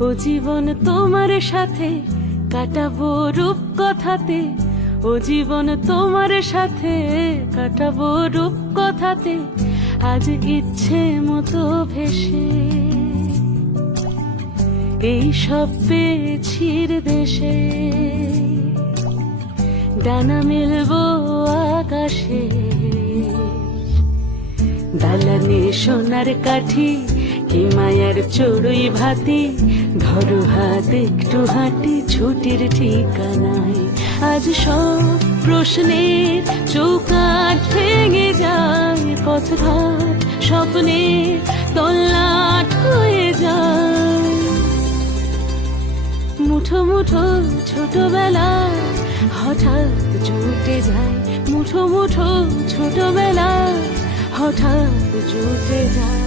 ও জীবন তোমার সাথে কাটাবো রূপ কথাতে, ও জীবন তোমার সাথে কাটাবো রূপ কথাতে, আজ ইচ্ছে মতো ভেসে এই সব পেয়েছির দেশে। ডানা মেলবো আকাশে, দালানে সোনার কাঠি, কি মায়ার চড়ুই ভাতি, ধরো হাত একটু হাঁটি ছুটির ঠিকানায়। আজ সব প্রশ্নের চৌকাঠ ভেঙে যায়, পথঘাট স্বপ্নের তল্লাট হয়ে যায়। মুঠো মুঠো ছোটবেলা হঠাৎ জুটে যায়, মুঠো মুঠো ছোটবেলা হঠাৎ জুটে যায়।